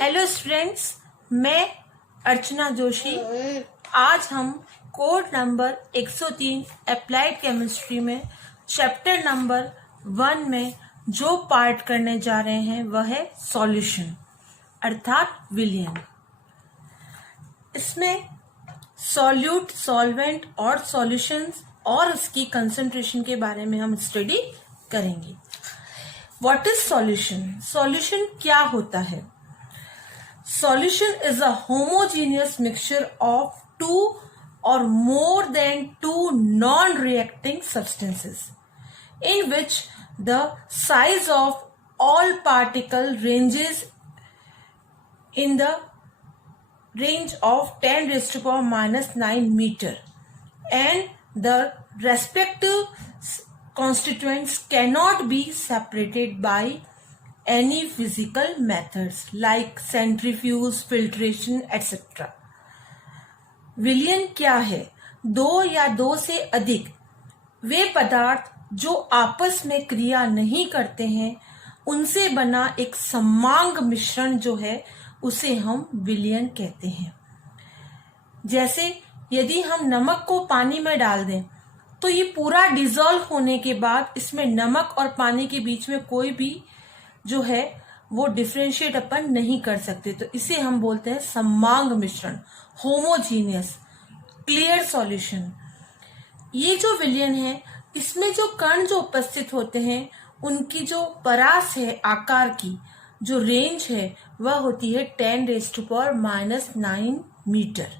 Hello students, मैं अर्चना जोशी। आज हम कोड नंबर 103 अप्लाइड केमिस्ट्री में चैप्टर नंबर 1 में जो पार्ट करने जा रहे हैं वह है सॉल्यूशन अर्थात विलयन। इसमें सॉल्यूट, सॉल्वेंट और सॉल्यूशंस और उसकी कंसंट्रेशन के बारे में हम स्टडी करेंगे। What is solution? सॉल्यूशन क्या होता है? Solution is a homogeneous mixture of two or more than two non-reacting substances in which the size of all particle ranges in the range of 10 raised to power minus 9 meter and the respective constituents cannot be separated by any physical methods like centrifuge, filtration, etc. विलयन क्या है? दो या दो से अधिक वे पदार्थ जो आपस में क्रिया नहीं करते हैं उनसे बना एक समांग मिश्रण जो है उसे हम विलयन कहते हैं। जैसे यदि हम नमक को पानी में डाल दें तो ये पूरा डिजोल्व होने के बाद इसमें नमक और पानी के बीच में कोई भी जो है वो डिफरेंशिएट अपन नहीं कर सकते, तो इसे हम बोलते हैं समांग मिश्रण, होमोजीनियस क्लियर सॉल्यूशन। ये जो विलयन है इसमें जो कण जो उपस्थित होते हैं उनकी जो परास है आकार की जो रेंज है वह होती है 10 raise to power minus 9 metre.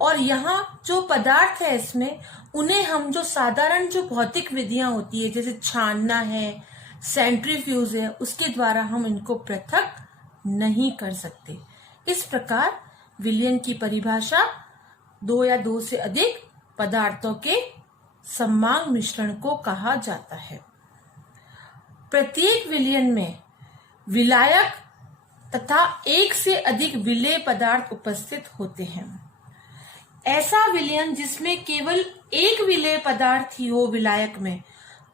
और यहाँ जो पदार्थ है इसमें उन्हें हम जो साधारण जो भौतिक विधियां होती है जैसे छानना है, सेंट्रीफ्यूज है, उसके द्वारा हम इनको पृथक नहीं कर सकते। इस प्रकार विलयन की परिभाषा दो या दो से अधिक पदार्थों के समांग मिश्रण को कहा जाता है। प्रत्येक विलयन में विलायक तथा एक से अधिक विलेय पदार्थ उपस्थित होते हैं। ऐसा विलयन जिसमें केवल एक विलेय पदार्थ ही हो विलायक में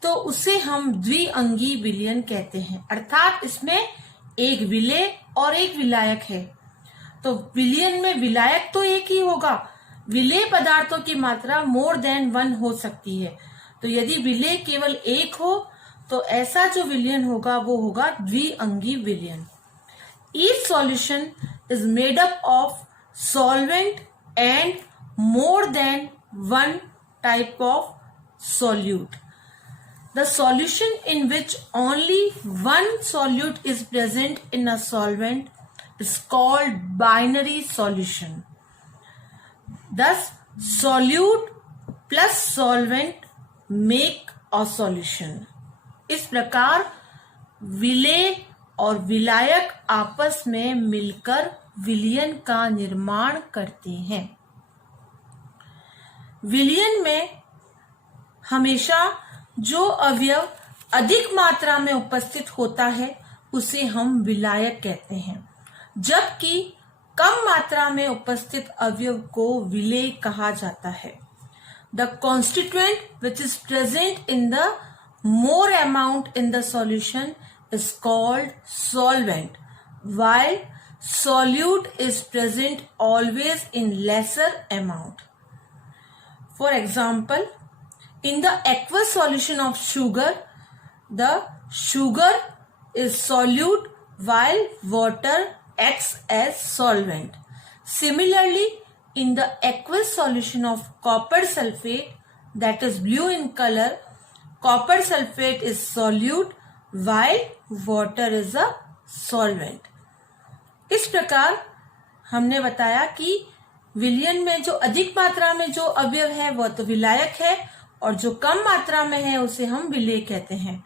तो उसे हम द्विअंगी विलयन कहते हैं, अर्थात इसमें एक विलेय और एक विलायक है। तो विलयन में विलायक तो एक ही होगा, विलेय पदार्थों की मात्रा मोर देन 1 हो सकती है। तो यदि विलेय केवल एक हो तो ऐसा जो विलयन होगा वो होगा द्विअंगी विलयन। Each solution is made up of solvent and more than 1 type of solute. The solution in which only one solute is present in a solvent is called binary solution. Thus, solute plus solvent make a solution. इस प्रकार विलेय और विलायक आपस में मिलकर विलयन का निर्माण करते हैं। विलयन में हमेशा जो अवयव अधिक मात्रा में उपस्थित होता है उसे हम विलायक कहते हैं, जबकि कम मात्रा में उपस्थित अवयव को विलेय कहा जाता है। The constituent which is present in the more amount in the solution is called solvent, while solute is present always in lesser amount. For example, in the aqueous solution of sugar, the sugar is solute while water acts as solvent. Similarly, in the aqueous solution of copper sulfate, that is blue in color, copper sulfate is solute while water is a solvent. इस प्रकार हमने बताया कि विलयन में जो अधिक मात्रा में जो अवयव है वह तो विलायक है और जो कम मात्रा में है उसे हम विलेय कहते हैं।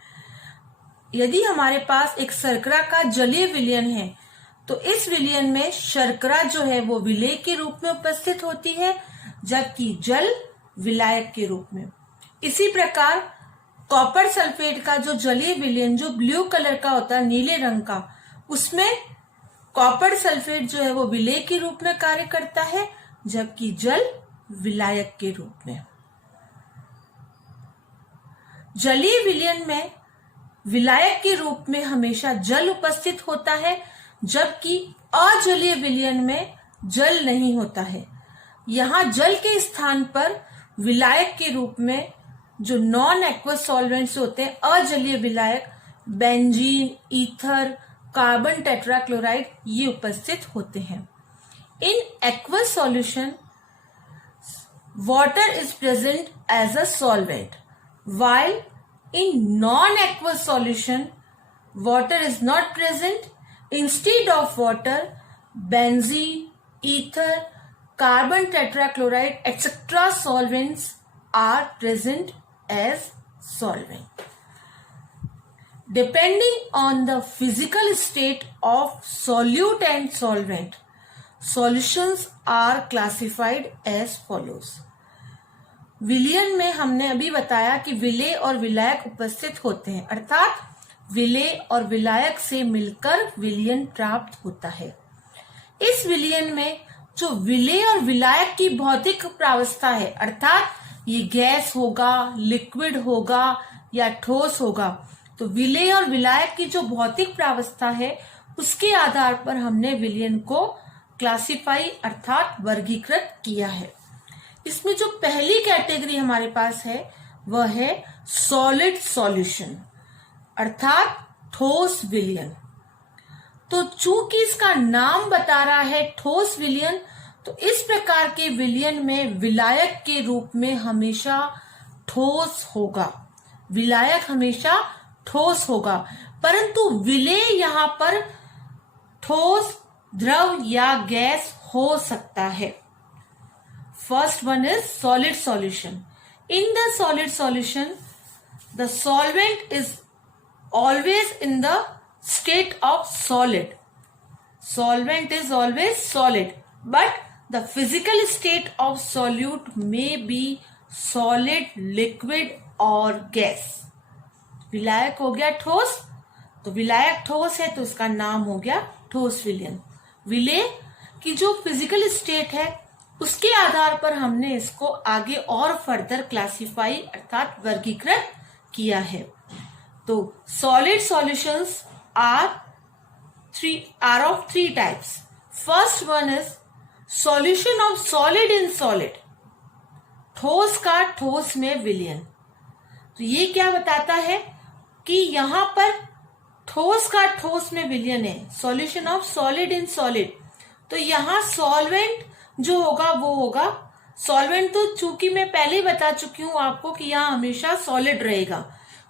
यदि हमारे पास एक शर्करा का जलीय विलयन है तो इस विलयन में शर्करा जो है वो विलेय के रूप में उपस्थित होती है, जबकि जल विलायक के रूप में। इसी प्रकार कॉपर सल्फेट का जो जलीय विलयन जो ब्लू कलर का होता है, नीले रंग का, उसमें कॉपर सल्फेट जो है वो विलेय के रूप में कार्य करता है, जबकि जल विलायक के रूप में। जलीय विलयन में विलायक के रूप में हमेशा जल उपस्थित होता है, जबकि अजलीय विलयन में जल नहीं होता है। यहाँ जल के स्थान पर विलायक के रूप में जो नॉन एक्वस सॉल्वेंट्स होते हैं, अजलीय विलायक, बेंजीन, ईथर, कार्बन टेट्राक्लोराइड, ये उपस्थित होते हैं। In aqueous solution water is present as a solvent, while in non-aqueous solution water is not present. Instead of water, benzene, ether, carbon tetrachloride, etc. solvents are present as solvent. Depending on the physical state of solute and solvent, solutions are classified as follows. विलयन में हमने अभी बताया कि विलेय और विलायक उपस्थित होते हैं, अर्थात विलेय और विलायक से मिलकर विलयन प्राप्त होता है। इस विलयन में जो विलेय और विलायक की भौतिक प्रावस्था है, अर्थात ये गैस होगा, लिक्विड होगा या ठोस होगा, तो विलेय और विलायक की जो भौतिक प्रावस्था है उसके आधार पर हमने विलयन को क्लासिफाई अर्थात वर्गीकृत किया है। इसमें जो पहली कैटेगरी हमारे पास है वह है सॉलिड सॉल्यूशन अर्थात ठोस विलयन। तो चूंकि इसका नाम बता रहा है ठोस विलयन, तो इस प्रकार के विलयन में विलायक के रूप में हमेशा ठोस होगा, विलायक हमेशा ठोस होगा, परंतु विलेय यहाँ पर ठोस, द्रव या गैस हो सकता है। First one is solid solution. In the solid solution, the solvent is always in the state of solid. Solvent is always solid, but the physical state of solute may be solid, liquid or gas. विलायक हो गया ठोस, तो विलायक ठोस है तो उसका नाम हो गया ठोस विलयन। विलेय की जो फिजिकल स्टेट है उसके आधार पर हमने इसको आगे और फर्दर क्लासिफाई अर्थात वर्गीकृत किया है। तो solid solutions are of three types. First one is solution of solid in solid, ठोस का ठोस में विलयन। तो ये क्या बताता है कि यहाँ पर ठोस का ठोस में विलयन है, solution of solid in solid. तो यहाँ सॉल्वेंट जो होगा वो होगा, सॉल्वेंट तो चूंकि मैं पहले ही बता चुकी हूं आपको कि यहाँ हमेशा सॉलिड रहेगा,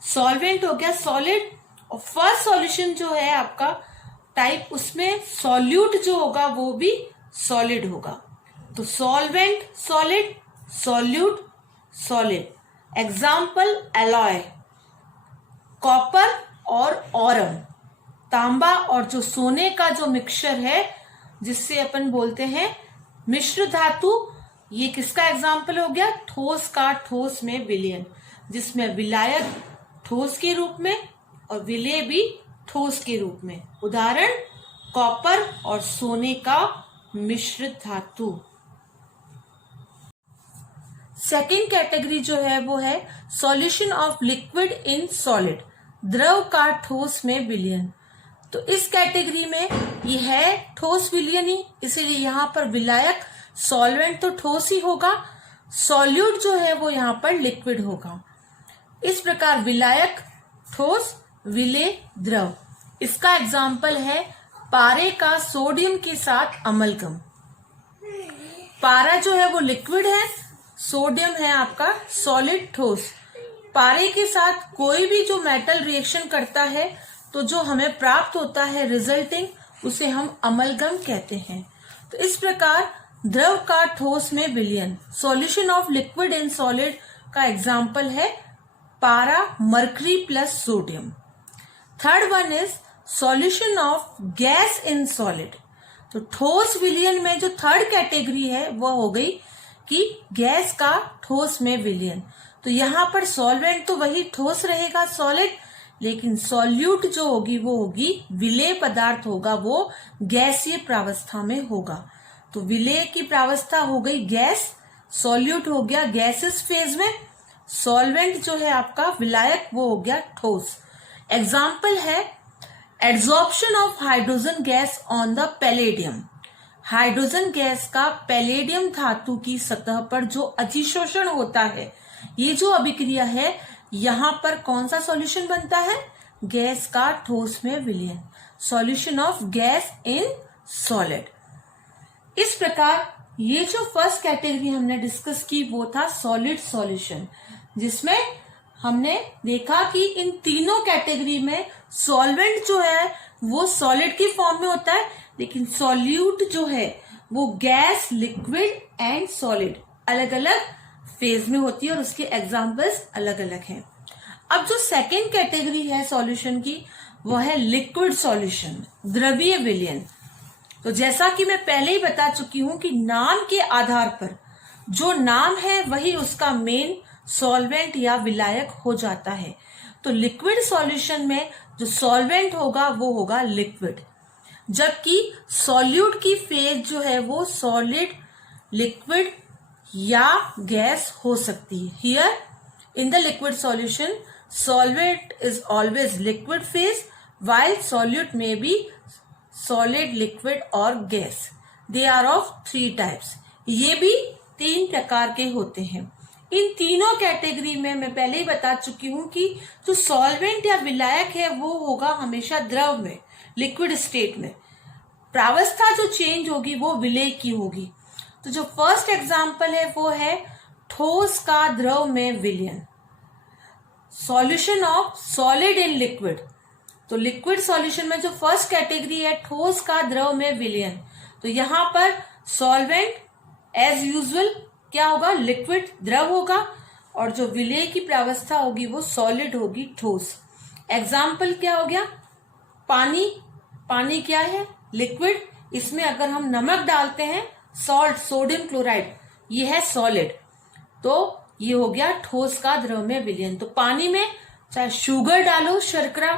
सॉल्वेंट हो गया सॉलिड। और फर्स्ट सॉल्यूशन जो है आपका टाइप, उसमें सॉल्यूट जो होगा वो भी सॉलिड होगा। तो solvent solid, solute solid. Example alloy, copper और ऑरम, तांबा और जो सोने का जो मिक्सचर है जिससे अपन बोलते हैं मिश्र धातु, ये किसका एग्जाम्पल हो गया? ठोस का ठोस में विलयन, जिसमें विलायक ठोस के रूप में और विलेय भी ठोस के रूप में। उदाहरण कॉपर और सोने का मिश्र धातु। सेकेंड कैटेगरी जो है वो है solution of liquid in solid, द्रव का ठोस में विलयन। तो इस कैटेगरी में ये है ठोस विलयन ही, इसीलिए यहाँ पर विलायक सॉल्वेंट तो ठोस ही होगा, सॉल्यूट जो है वो यहाँ पर लिक्विड होगा। इस प्रकार विलायक ठोस, विलेय द्रव। इसका एग्जाम्पल है पारे का सोडियम के साथ अमलगम। पारा जो है वो लिक्विड है, सोडियम है आपका सॉलिड ठोस। पारे के साथ कोई भी जो मेटल रिएक्शन करता है तो जो हमें प्राप्त होता है रिजल्टिंग, उसे हम अमलगम कहते हैं। तो इस प्रकार द्रव का ठोस में विलयन, solution of liquid in solid का एग्जाम्पल है पारा, mercury plus sodium. Third one is solution of gas in solid. तो ठोस विलयन में जो थर्ड कैटेगरी है वह हो गई कि गैस का ठोस में विलयन। तो यहाँ पर सॉल्वेंट तो वही ठोस रहेगा सॉलिड, लेकिन सॉल्यूट जो होगी वो होगी विलेय पदार्थ होगा, वो गैसीय प्रावस्था में होगा। तो विलेय की प्रावस्था हो गई गैस, सॉल्यूट हो गया गैसेस फेज में, सॉल्वेंट जो है आपका विलायक वो हो गया ठोस। एग्जाम्पल है adsorption of hydrogen gas on the palladium, hydrogen gas का पैलेडियम धातु की सतह पर जो अधिशोषण होता है, ये जो अभिक्रिया है, यहां पर कौन सा सॉल्यूशन बनता है, गैस का ठोस में विलयन, solution of gas in solid. इस प्रकार ये जो फर्स्ट कैटेगरी हमने डिस्कस की वो था सॉलिड सॉल्यूशन, जिसमें हमने देखा कि इन तीनों कैटेगरी में सॉल्वेंट जो है वो सॉलिड की फॉर्म में होता है, लेकिन सॉल्यूट जो है वो गैस, लिक्विड एंड सॉलिड अलग अलग फेज में होती है और उसके एग्जाम्पल्स अलग अलग हैं। अब जो सेकेंड कैटेगरी है सॉल्यूशन की वो है लिक्विड सॉल्यूशन, द्रवीय विलयन। तो जैसा कि मैं पहले ही बता चुकी हूं कि नाम के आधार पर जो नाम है वही उसका मेन सॉल्वेंट या विलायक हो जाता है। तो लिक्विड सॉल्यूशन में जो सॉल्वेंट होगा वो होगा लिक्विड, जबकि सॉल्यूट की फेज जो है वो सॉलिड, लिक्विड या गैस हो सकती है। Here in the liquid solution solvent is always liquid phase while solute may be solid, liquid और gas. They are of 3 types. ये भी 3 प्रकार के होते हैं। इन तीनों कैटेगरी में मैं पहले ही बता चुकी हूं कि जो सॉल्वेंट या विलायक है वो होगा हमेशा द्रव में, लिक्विड स्टेट में। प्रावस्था जो चेंज होगी वो विलेय की होगी। तो जो फर्स्ट एग्जाम्पल है वो है ठोस का द्रव में विलयन, solution of solid in liquid. तो लिक्विड सॉल्यूशन में जो फर्स्ट कैटेगरी है ठोस का द्रव में विलयन, तो यहां पर सॉल्वेंट एज यूजुअल क्या होगा, लिक्विड द्रव होगा, और जो विलेय की प्रावस्था होगी वो सॉलिड होगी, ठोस। एग्जाम्पल क्या हो गया, पानी, पानी क्या है, लिक्विड। इसमें अगर हम नमक डालते हैं, सॉल्ट, सोडियम क्लोराइड, ये है सॉलिड, तो ये हो गया ठोस का द्रव में विलयन। तो पानी में चाहे शुगर डालो, शर्करा,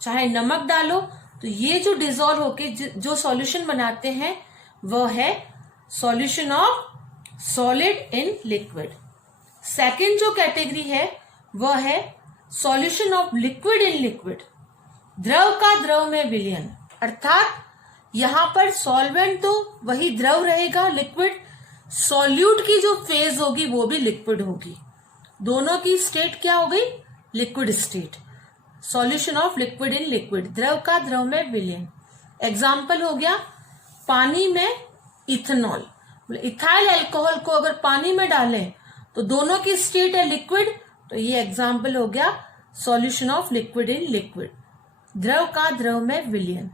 चाहे नमक डालो, तो ये जो डिजोल्व होके जो सॉल्यूशन बनाते हैं वो है solution of solid in liquid. Second जो कैटेगरी है वह है solution of liquid in liquid, द्रव का द्रव में विलयन। अर्थात यहां पर सॉल्वेंट तो वही द्रव रहेगा, लिक्विड, सॉल्यूट की जो फेज होगी वो भी लिक्विड होगी, दोनों की स्टेट क्या हो गई, liquid state. Solution of liquid in liquid, द्रव का द्रव में विलयन। एग्जाम्पल हो गया पानी में इथेनॉल, इथाइल अल्कोहल को अगर पानी में डालें तो दोनों की स्टेट है लिक्विड, तो ये एग्जाम्पल हो गया solution of liquid in liquid, द्रव का द्रव में विलयन।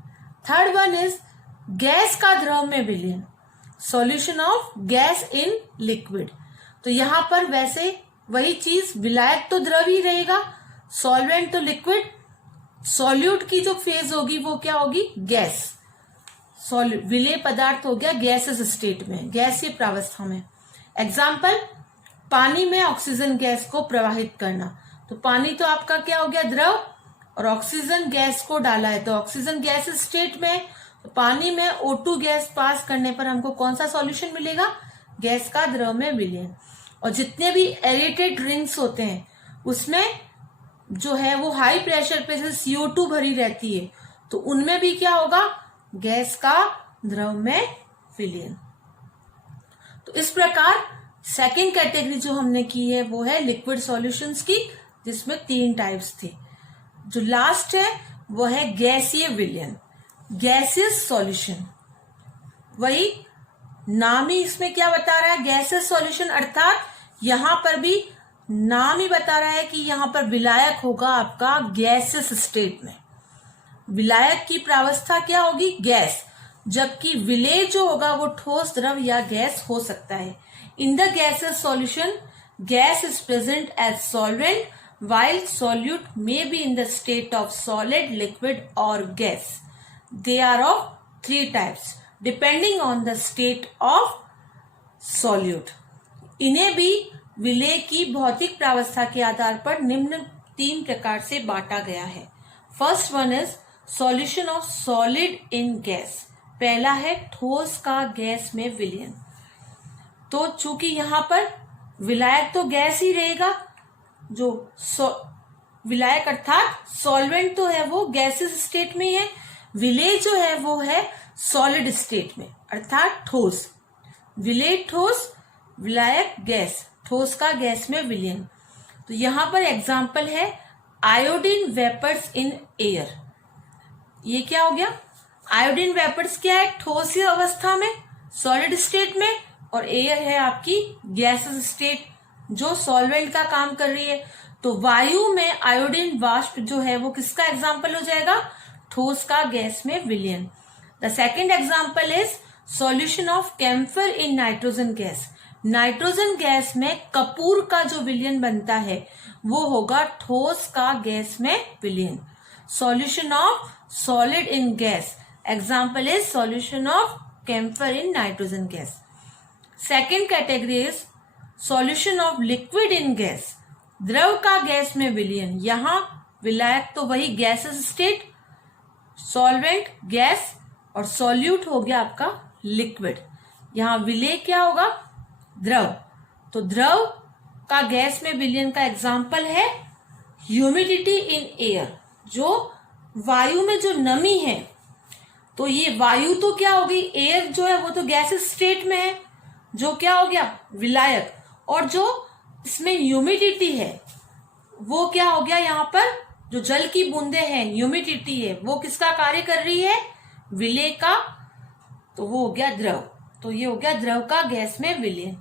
थर्ड वन इज गैस का द्रव में विलयन, solution of gas in liquid. तो यहां पर वैसे वही चीज, विलायक तो द्रव ही रहेगा, सॉल्वेंट तो लिक्विड, सॉल्यूट की जो फेज होगी वो क्या होगी, गैस, विलेय पदार्थ हो गया गैसेस स्टेट में, गैसीय प्रावस्था में। एग्जाम्पल पानी में ऑक्सीजन गैस को प्रवाहित करना, तो पानी तो आपका क्या हो गया, द्रव, और ऑक्सीजन गैस को डाला है तो ऑक्सीजन गैस स्टेट में, तो पानी में O2 गैस पास करने पर हमको कौन सा सॉल्यूशन मिलेगा, गैस का द्रव में विलयन। और जितने भी एरेटेड ड्रिंक्स होते हैं उसमें जो है वो हाई प्रेशर पे जैसे CO2 भरी रहती है, तो उनमें भी क्या होगा, गैस का द्रव में विलयन। तो इस प्रकार सेकेंड कैटेगरी जो हमने की है वो है लिक्विड सॉल्यूशंस की, जिसमें 3 टाइप्स थे। जो लास्ट है वो है गैसीय विलयन, गैसियस सॉल्यूशन। वही नाम ही इसमें क्या बता रहा है, गैसियस सॉल्यूशन, अर्थात यहां पर भी नाम ही बता रहा है कि यहां पर विलायक होगा आपका गैसियस स्टेट में, विलायक की प्रावस्था क्या होगी, गैस, जबकि विलेय जो होगा वो ठोस, द्रव या गैस हो सकता है। In the gaseous solution gas is present as solvent while solute may be in the state of solid, liquid or gas. They are of 3 types depending on the state of solute. इन्हें भी विलेय की भौतिक प्रावस्था के आधार पर निम्न 3 प्रकार से बांटा गया है। First one is solution of solid in gas, पहला है ठोस का गैस में विलयन। तो चूंकि यहां पर विलायक तो गैस ही रहेगा, जो विलायक अर्थात सॉल्वेंट तो है वो गैसेस स्टेट में ही है, विलेय जो है वो है सॉलिड स्टेट में अर्थात ठोस। विलेय ठोस, विलायक गैस, ठोस का गैस में विलयन। तो यहां पर एग्जाम्पल है आयोडीन वेपर्स इन एयर। ये क्या हो गया, आयोडीन वेपर्स क्या है, ठोस अवस्था में सॉलिड स्टेट में, और एयर है आपकी गैसेस स्टेट जो सॉल्वेंट का काम कर रही है। तो वायु में आयोडीन वाष्प जो है वो किसका एग्जाम्पल हो जाएगा, ठोस का गैस में विलयन। The second example is solution of camphor in nitrogen gas. Nitrogen gas में कपूर का जो विलयन बनता है वो होगा ठोस का गैस में विलयन। Solution of solid in gas, example is solution of camphor in nitrogen gas. Second category is solution of liquid in gas, द्रव का गैस में विलयन। यहां विलायक तो वही गैसेस स्टेट, सॉल्वेंट गैस, और सॉल्यूट हो गया आपका लिक्विड। यहां विलेय क्या होगा, द्रव। तो द्रव का गैस में विलयन का एग्जाम्पल है ह्यूमिडिटी इन एयर, जो वायु में जो नमी है, तो ये वायु तो क्या होगी, एयर जो है वो तो गैसेस स्टेट में है, जो क्या हो गया विलायक, और जो इसमें ह्यूमिडिटी है वो क्या हो गया, यहाँ पर जो जल की बूंदे हैं ह्यूमिडिटी है वो किसका कार्य कर रही है, विलेय का, तो वो हो गया द्रव। तो ये हो गया द्रव का गैस में विलयन।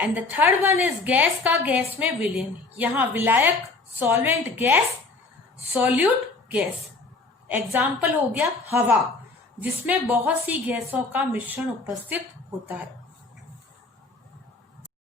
And the third one is gas का गैस में विलयन। यहाँ विलायक solvent gas, solute gas. Example हो गया हवा, जिसमें बहुत सी गैसों का मिश्रण उपस्थित होता है।